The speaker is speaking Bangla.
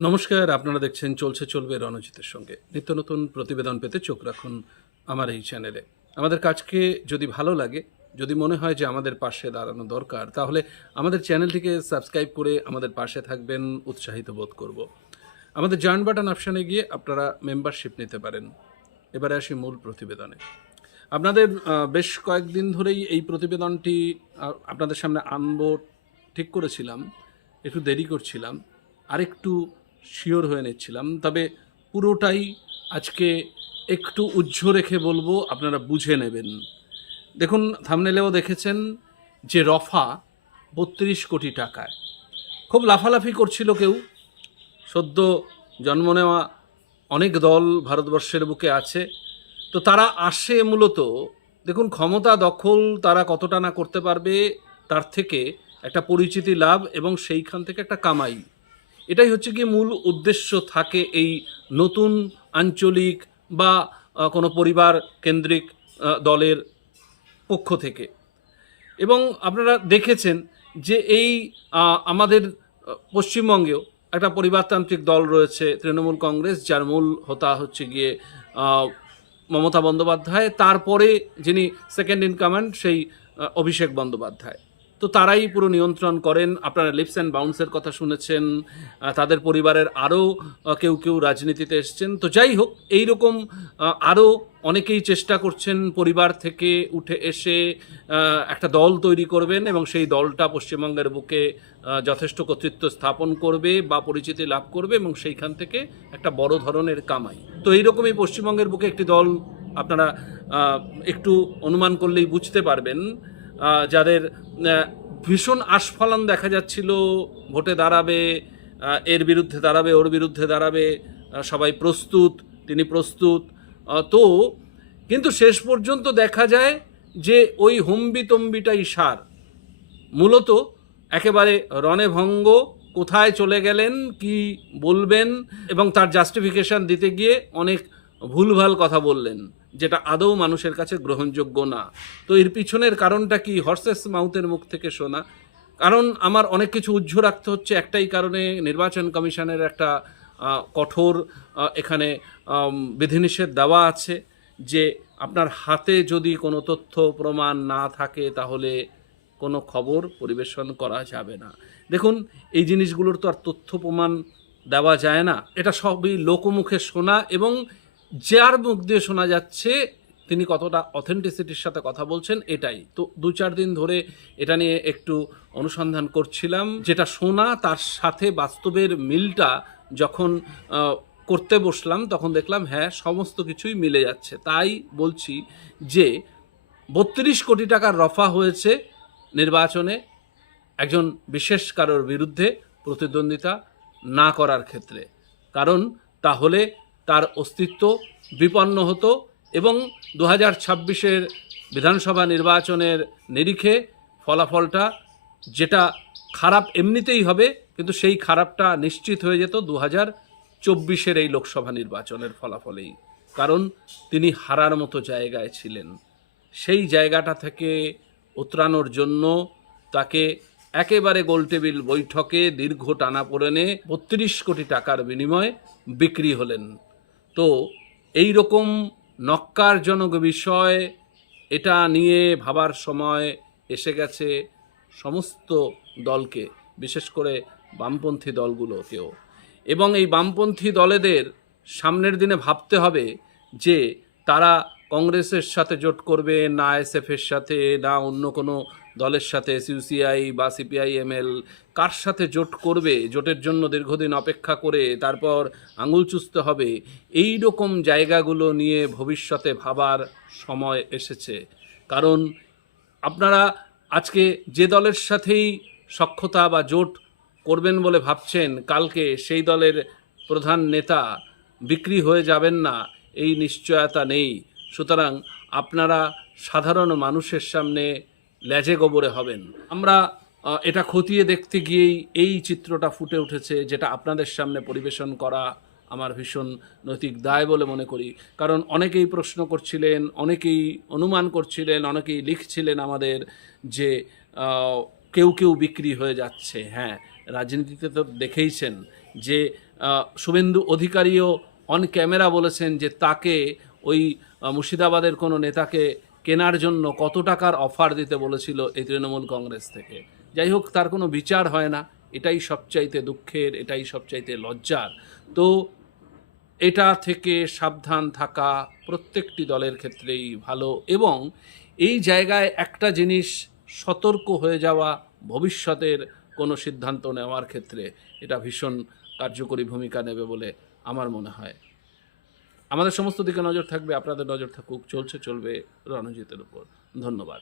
নমস্কার, আপনারা দেখছেন চলছে চলবে রণজিতের সঙ্গে। নিত্য নতুন প্রতিবেদন পেতে চোখ রাখুন আমার এই চ্যানেলে। আমাদের কাজকে যদি ভালো লাগে, যদি মনে হয় যে আমাদের পাশে দাঁড়ানো দরকার, তাহলে আমাদের চ্যানেলটিকে সাবস্ক্রাইব করে আমাদের পাশে থাকবেন, উৎসাহিত বোধ করব। আমাদের জয়েন্ট বাটন অপশানে গিয়ে আপনারা মেম্বারশিপ নিতে পারেন। এবারে আসি মূল প্রতিবেদনে। আপনাদের বেশ কয়েকদিন ধরেই এই প্রতিবেদনটি আপনাদের সামনে আনব ঠিক করেছিলাম, একটু দেরি করছিলাম। আরেকটু শিওর হয়ে নিচ্ছিলাম। তবে পুরোটাই আজকে একটু উজ্জ্ব রেখে বলব, আপনারা বুঝে নেবেন। দেখুন, থামনেলেও দেখেছেন যে রফা বত্রিশ কোটি টাকায়। খুব লাফালাফি করছিল কেউ। সদ্য জন্ম নেওয়া অনেক দল ভারতবর্ষের বুকে আছে। তো তারা আসে মূলত, দেখুন, ক্ষমতা দখল তারা কতটা না করতে পারবে, তার থেকে একটা পরিচিতি লাভ এবং সেইখান থেকে একটা কামাই। এটাই হচ্ছে গিয়ে মূল উদ্দেশ্য থাকে এই নতুন আঞ্চলিক বা কোনো পরিবার কেন্দ্রিক দলের পক্ষ থেকে। এবং আপনারা দেখেছেন যে এই আমাদের পশ্চিমবঙ্গেও একটা পরিবারতান্ত্রিক দল রয়েছে, তৃণমূল কংগ্রেস, যার মূল হোতা হচ্ছে গিয়ে মমতা বন্দ্যোপাধ্যায়, তারপরে যিনি সেকেন্ড ইন কমান্ড সেই অভিষেক বন্দ্যোপাধ্যায়। তো তারাই পুরো নিয়ন্ত্রণ করেন। আপনারা লিপস অ্যান্ড বাউন্সের কথা শুনেছেন তাদের পরিবারের আরও কেউ কেউ রাজনীতিতে এসছেন। তো যাই হোক এই রকম আরও অনেকেই চেষ্টা করছেন পরিবার থেকে উঠে এসে একটা দল তৈরি করবেন এবং সেই দলটা পশ্চিমবঙ্গের বুকে যথেষ্ট কর্তৃত্ব স্থাপন করবে বা পরিচিতি লাভ করবে এবং সেইখান থেকে একটা বড় ধরনের কামাই। তো এইরকমই পশ্চিমবঙ্গের বুকে একটি দল আপনারা একটু অনুমান করলেই বুঝতে পারবেন। যাদের ভীষণ আস্ফালন দেখা যাচ্ছিল, ভোটে দাঁড়াবে এর বিরুদ্ধে দাঁড়াবে, ওর বিরুদ্ধে দাঁড়াবে সবাই প্রস্তুত, তিনি প্রস্তুত। তো, কিন্তু শেষ পর্যন্ত দেখা যায় যে ওই হম্বি তম্বিটাই সার। মূলত একেবারে রণে ভঙ্গ কোথায় চলে গেলেন, কি বলবেন, এবং তার জাস্টিফিকেশন দিতে গিয়ে অনেক ভুলভাল কথা বললেন। যেটা আদৌ মানুষের কাছে গ্রহণযোগ্য না। তো এর পিছনের কারণটা কি? হর্সেস মাউথের মুখ থেকে শোনা। কারণ আমার অনেক কিছু উজ্জ্ব রাখতে হচ্ছে। একটাই কারণে নির্বাচন কমিশনের একটা কঠোর এখানে বিধিনিষেধ দেওয়া আছে যে আপনার হাতে যদি কোনো তথ্য প্রমাণ না থাকে তাহলে কোনো খবর পরিবেশন করা যাবে না। দেখুন, এই জিনিসগুলোর তো আর তথ্য প্রমাণ দেওয়া যায় না। এটা সবই লোকমুখে শোনা এবং যার মুখ দিয়ে শোনা যাচ্ছে, তিনি কতটা অথেন্টিসিটির সাথে কথা বলছেন, এটাই। তো দু চার দিন ধরে এটা নিয়ে একটু অনুসন্ধান করছিলাম, যেটা শোনা, তার সাথে বাস্তবের মিলটা যখন করতে বসলাম, তখন দেখলাম হ্যাঁ সমস্ত কিছুই মিলে যাচ্ছে। তাই বলছি যে, বত্রিশ কোটি টাকার রফা হয়েছে নির্বাচনে একজন বিশেষ কারোর বিরুদ্ধে প্রতিদ্বন্দ্বিতা না করার ক্ষেত্রে। কারণ তাহলে তার অস্তিত্ব বিপন্ন হতো এবং দু হাজার ছাব্বিশের বিধানসভা নির্বাচনের নিরিখে ফলাফলটা যেটা খারাপ এমনিতেই হবে, কিন্তু সেই খারাপটা নিশ্চিত হয়ে যেত দু হাজার চব্বিশের এই লোকসভা নির্বাচনের ফলাফলেই। কারণ তিনি হারার মতো জায়গায় ছিলেন। সেই জায়গাটা থেকে উতরানোর জন্য তাকে একেবারে গোলটেবিল বৈঠকে দীর্ঘ টানা পড়েনে বত্রিশ কোটি টাকার বিনিময়ে বিক্রি হলেন। তো এই রকম নক্কারজনক বিষয় এটা নিয়ে ভাবার সময় এসে গেছে সমস্ত দলকে, বিশেষ করে বামপন্থী দলগুলোকেও। এবং এই বামপন্থী দলেদের সামনের দিনে ভাবতে হবে যে তারা কংগ্রেসের সাথে জোট করবে, না এসএফের সাথে, না অন্য কোনো দলের সাথে সিউসিআই বা সিপিআই, এমএল কার সাথে জোট করবে? জোটের জন্য দীর্ঘদিন অপেক্ষা করে তারপর আঙুল চুষতে হবে। এই রকম জায়গাগুলো নিয়ে ভবিষ্যতে ভাবার সময় এসেছে। কারণ আপনারা আজকে যে দলের সাথেই সক্ষতা বা জোট করবেন বলে ভাবছেন, কালকে সেই দলের প্রধান নেতা বিক্রি হয়ে যাবেন না, এই নিশ্চয়তা নেই। সুতরাং আপনারা সাধারণ মানুষের সামনে ল্যাজে গোবরে হবেন। আমরা এটা খতিয়ে দেখতে গিয়েই এই চিত্রটা ফুটে উঠেছে, যেটা আপনাদের সামনে পরিবেশন করা আমার ভীষণ নৈতিক দায় বলে মনে করি। কারণ অনেকেই প্রশ্ন করছিলেন, অনেকেই অনুমান করছিলেন, অনেকেই লিখছিলেন আমাদের যে কেউ কেউ বিক্রি হয়ে যাচ্ছে। হ্যাঁ রাজনীতিতে তো দেখেইছেন যে শুভেন্দু অধিকারীও অন ক্যামেরা বলেছেন যে তাকে ওই মুর্শিদাবাদের কোনো নেতাকে কেনার জন্য কত টাকার অফার দিতে বলেছিল এই তৃণমূল কংগ্রেস থেকে। যাই হোক, তার কোনো বিচার হয় না। এটাই সবচাইতে দুঃখের, এটাই সবচাইতে লজ্জার। তো এটা থেকে সাবধান থাকা প্রত্যেকটি দলের ক্ষেত্রেই ভালো এবং এই জায়গায় একটা জিনিস সতর্ক হয়ে যাওয়া ভবিষ্যতের কোনো সিদ্ধান্ত নেওয়ার ক্ষেত্রে এটা ভীষণ কার্যকরী ভূমিকা নেবে বলে আমার মনে হয়। আমাদের সমস্ত দিকে নজর থাকবে আপনাদের নজর থাকুক চলছে চলবে রণজিতের উপর। ধন্যবাদ।